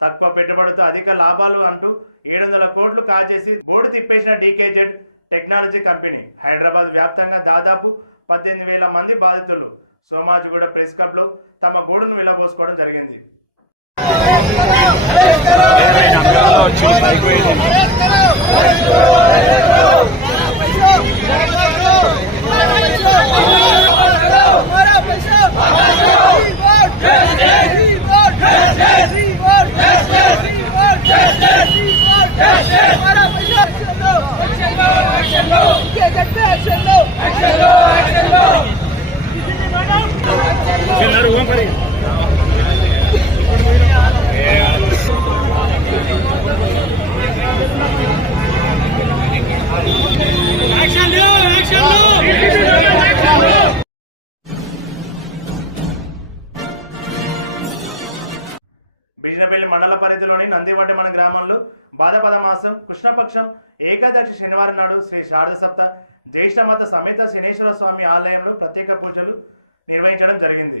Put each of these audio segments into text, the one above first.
తక్కువ పెట్టుబడితో అధిక లాభాలు అంటూ ఏడు వందల కోట్లు కాల్చేసి బోర్డు తిప్పేసిన డీకేజెడ్ టెక్నాలజీ కంపెనీ హైదరాబాద్ వ్యాప్తంగా దాదాపు పద్దెనిమిది వేల మంది బాధితులు సోమాజిగూడ ప్రెస్ క్లబ్లో తమ గోడును విలబోసుకోవడం జరిగింది బిజినపల్లి కృష్ణపక్షం ఏకాదశి శనివారం నాడు శ్రీ శారద సప్త జ్యేష్ఠమాత సమేత శనేశ్వర స్వామి ఆలయంలో ప్రత్యేక పూజలు నిర్వహించడం జరిగింది.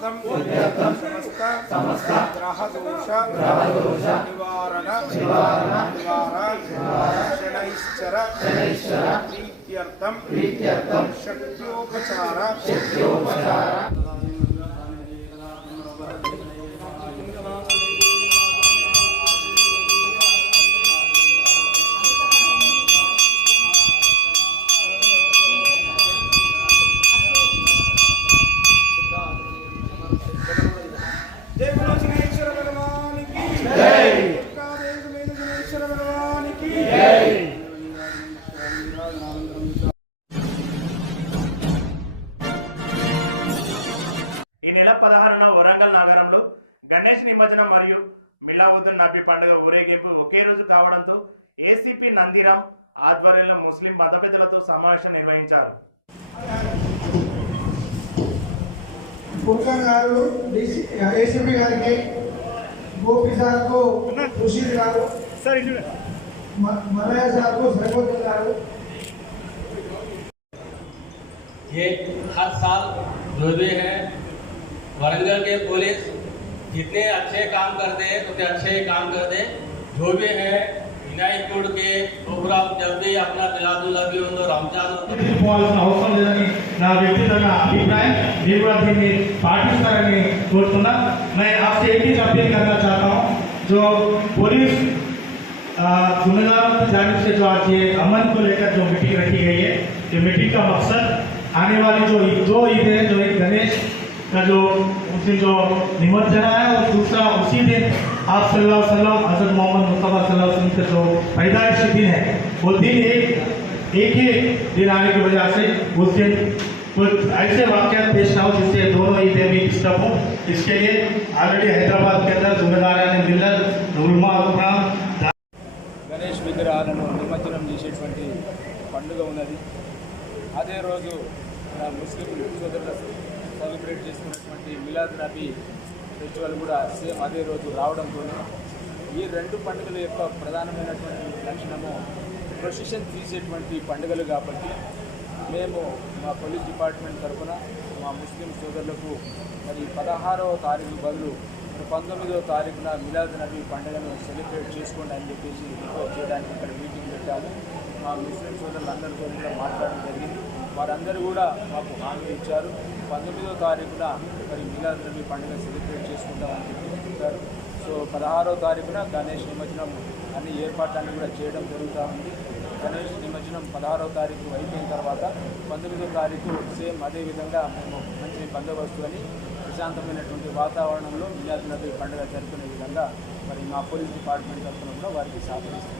पुण्यार्थम पुण्यार्थम समस्त समस्त ग्रह दोष ग्रह दोष निवारण निवारण निवारण शनैश्चर शनैश्चर प्रीत्यर्थम प्रीत्यर्थम शक्त्योपचार शक्त्योपचार పదహారున వరంగల్ నగరంలో గణేష్ నిమజ్జనం మరియు మిలావుద్దన్ నబీ పండుగ ఊరేగింపు ఒకే రోజు కావడంతో ఏసీపీ నందిరాం ఆధ్వర్యంలో ముస్లిం మత పెద్దలతో సమావేశం నిర్వహించారు కుల్కర్ గారు డీసీ ఏసీపీ గారికి గోపి సార్కు సుశీల్ గారు మ- మలయ సార్కు సరిపోతుంది గారు ये हर साल जो भी है वारंगल के पुलिस जितने अच्छे काम करते हैं उतने अच्छे काम करते हैं जो भी है వినాయకుడు के प्रोग्राम जब भी अपना मिलादुल नबी ఉందో రంజాన్ ఉందో తీసుకోవాల్సిన అవసరం లేదని నా వ్యక్తిగత అభిప్రాయం మీరు కూడా దీన్ని పాటిస్తారని కోరుతున్నా मैं आपसे एक ही अपील करना चाहता हूँ जो पुलिस गुनहगारों की जानिब से जो आज ये अमन को लेकर जो मीटिंग रखी गई है ये मीटिंग का मकसद आने वाली जो ईद- दो ईद है जो एक गणेश का जो उसमें जो निमज्जना है और दूसरा उसी दिन आप सल्लल्लाहु अलैहि वसल्लम हजरत मोहम्मद मुस्तफ़ा सल्लल्लाहु अलैहि वसल्लम का जो पैदाइश दिन है वो दिन एक एक ही दिन आने की वजह से उस दिन कुछ ऐसे वाक्य पेश ना हो जिससे दोनों ईदें भी डिस्टर्ब हो इसके लिए ऑलरेडी हैदराबाद के अंदर जुम्मेदार मिलत उलमा कुरान గణేష్ విగ్రహాలను నిమజ్జనం చేసేటువంటి పండుగ ఉన్నది అదే రోజు మన ముస్లిం సోదరుల సెలబ్రేట్ చేసుకున్నటువంటి మిలాద్ నబీ ఫెస్టివల్ కూడా సేమ్ అదే రోజు రావడంతో ఈ రెండు పండుగల యొక్క ప్రధానమైనటువంటి లక్షణము ప్రొసెషన్ తీసేటువంటి పండుగలు కాబట్టి మేము మా పోలీస్ డిపార్ట్మెంట్ తరఫున మా ముస్లిం సోదరులకు మరి పదహారవ తారీఖు బదులు పంతొమ్మిదవ తారీఖున మిలాద్ నబీ పండుగను సెలబ్రేట్ చేసుకోండి అని చెప్పేసి రిక్వెస్ట్ చేయడానికి ఇక్కడ మీటింగ్ పెట్టాము. మా ముస్లిం సోదరులందరితో కూడా మాట్లాడడం జరిగింది. వారందరూ కూడా మాకు హామీ ఇచ్చారు. పంతొమ్మిదో తారీఖున మరి మిలాద్ నబీ పండుగ సెలబ్రేట్ చేసుకుంటామని చెప్పి చెప్పారు సో పదహారో తారీఖున గణేష్ నిమజ్జనం అన్ని ఏర్పాట్లన్నీ కూడా చేయడం జరుగుతూ ఉంది. గణేష్ నిమజ్జనం పదహారో తారీఖు అయిపోయిన తర్వాత పంతొమ్మిదో తారీఖు సేమ్ అదే విధంగా మేము మంచి బందోబస్తు అని ప్రశాంతమైనటువంటి వాతావరణంలో మిలాద్ పండుగ జరుపుకునే విధంగా మరి మా పోలీస్ డిపార్ట్మెంట్ తరఫున కూడా వారికి సహకరిస్తుంది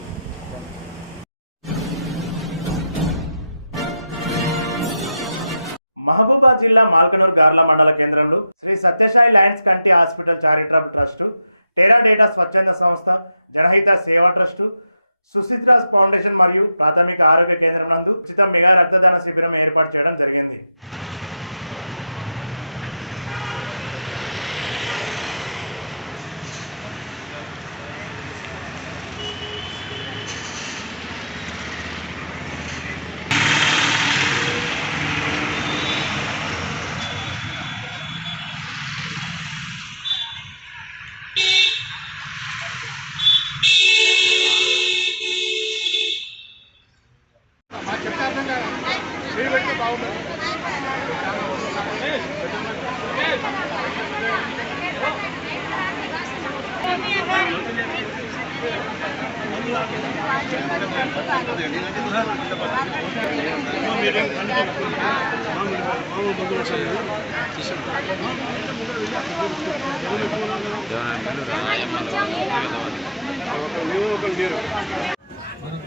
జిల్లా మాల్కనూర్ గార్ల మండల కేంద్రంలో శ్రీ సత్యసాయి లయన్స్ కంటి హాస్పిటల్ చారిటబుల్ ట్రస్ట్ టేరా డేటా స్వచ్ఛంద సంస్థ జనహిత సేవా ట్రస్ట్ సుసిత్రాస్ ఫౌండేషన్ మరియు ప్రాథమిక ఆరోగ్య కేంద్రం నందు ఉచిత మెగా రక్తదాన శిబిరం ఏర్పాటు చేయడం జరిగింది.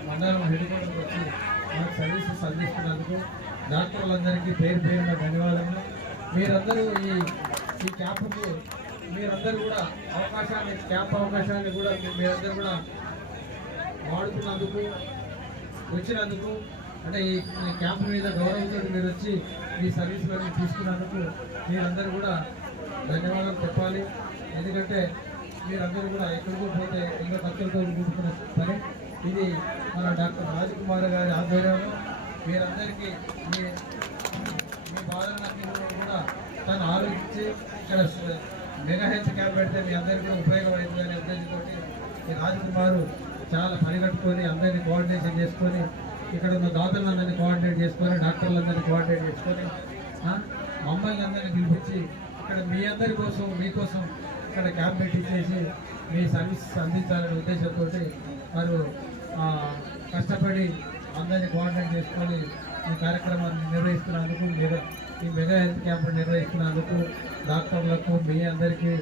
మండలం హెడ్ క్వార్టర్కి వచ్చి మనకు సర్వీసెస్ అందిస్తున్నందుకు డాక్టర్లందరికీ పేరు పేరున ధన్యవాదాలు మీరందరూ ఈ ఈ క్యాంపుకు మీరందరూ కూడా అవకాశాన్ని క్యాంప్ అవకాశాన్ని కూడా మీరందరూ కూడా వాడుతున్నందుకు వచ్చినందుకు అంటే ఈ క్యాంప్ మీద గౌరవంతో మీరు వచ్చి మీ సర్వీసులన్నీ తీసుకున్నందుకు మీరందరూ కూడా ధన్యవాదాలు చెప్పాలి. ఎందుకంటే మీరందరూ కూడా ఎక్కడికో పోతే ఎన్నో ఖర్చులతో కూడుకున్న పని. ఇది మన డాక్టర్ రాజకుమార్ గారి ఆధ్వర్యంలో మీరందరికీ మీ మీ బాధలన్నీ కూడా తను ఆలోచించి ఇక్కడ మెగా హెల్త్ క్యాంప్ పెడితే మీ అందరికీ ఉపయోగం ఉపయోగమవుతుందనే ఉద్దేశంతో రాజకుమారు చాలా పనిగట్టుకొని అందరినీ కోఆర్డినేషన్ చేసుకొని ఇక్కడ ఉన్న దాతలందరినీ కోఆర్డినేట్ చేసుకొని డాక్టర్లందరినీ కోఆర్డినేట్ చేసుకొని మమ్మల్ని అందరినీ పిలిపించి ఇక్కడ మీ అందరి కోసం మీకోసం ఇక్కడ క్యాంప్ పెట్టించేసి మీ సర్వీస్ అందించాలనే ఉద్దేశంతో వారు కష్టపడి అందరినీ కోఆర్డినేట్ చేసుకొని ఈ కార్యక్రమాన్ని నిర్వహిస్తున్నందుకు మీరు ఈ మెగా హెల్త్ క్యాంప్ నిర్వహిస్తున్నందుకు డాక్టర్లకు మీ అందరికీ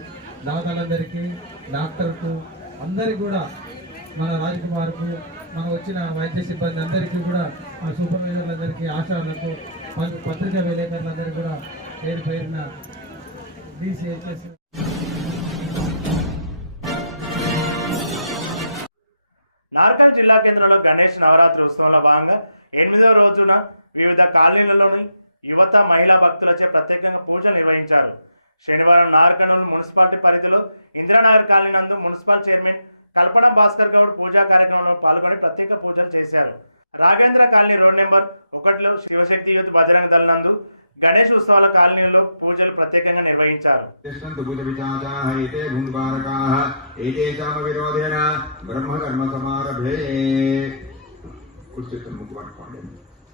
దాతలందరికీ డాక్టర్కు అందరికీ కూడా మన రాజకుమార్కు మన వచ్చిన వైద్య సిబ్బంది అందరికీ కూడా మా సూపర్వైజర్లందరికీ ఆశాలకు పత్రికా విలేకరులందరికీ కూడా పేరు పేరున డిసిహెచ్ఎస్ నార్కల్ జిల్లా కేంద్రంలో గణేష్ నవరాత్రి ఉత్సవంలో భాగంగా ఎనిమిదవ రోజున వివిధ కాలనీలలోని యువత మహిళా భక్తులచే ప్రత్యేకంగా పూజలు నిర్వహించారు. శనివారం నార్కనూరు మున్సిపాలిటీ పరిధిలో ఇందిరానగర్ కాలనీ నందు మున్సిపల్ చైర్మన్ కల్పన భాస్కర్ గౌడ్ పూజా కార్యక్రమంలో పాల్గొని ప్రత్యేక పూజలు చేశారు. రాఘేంద్ర కాలనీ రోడ్ నెంబర్ ఒకటిలో శివశక్తి యూత్ బజరంగ దళ నందు గణేష్ ఉత్సవాల కాలనీలో పూజలు ప్రత్యేకంగా నిర్వహించారు. ముగ్గు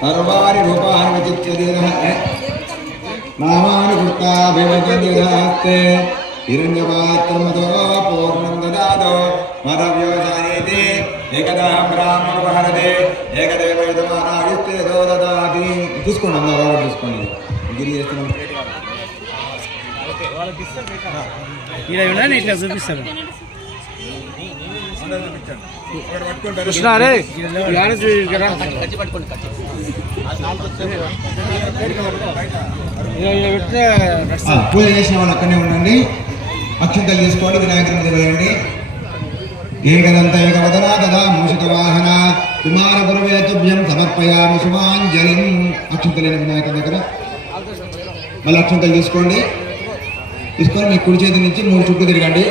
సర్వాణి రూపాన్ని చిత్యదీన నామాని కృత్తాభివదీరాస్తే తిరంగపాత్రమతో పూర్ణం దదాతో మదవ్యో జానీతి ఏకదా బ్రాహ్మణ వహరదే ఏకదేవ యజమానాగిస్తే దోదదాతి చూసుకోండి అందరూ రావడం చూపిస్తాను కృష్ణారే పట్టుకోండి పూజ చేసిన వాళ్ళు అక్కడనే ఉండండి. అక్షంతలు తీసుకోండి వినాయకుడి మీద వేయండి. ఏకదంత ఏకవదన తదా మూషిక వాహన. కుమార గురవేతుభ్యం సమర్పయామి శుభాంజలిం. అక్షంతలైన వినాయకుడి దగ్గర. మళ్ళీ అక్షంతలు తీసుకోండి. తీసుకొని మీ కుడి చేతి నుంచి మూడు చుట్టూ తిరగండి.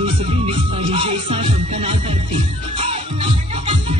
exclusive remix by DJ Sai from Canal Perfect.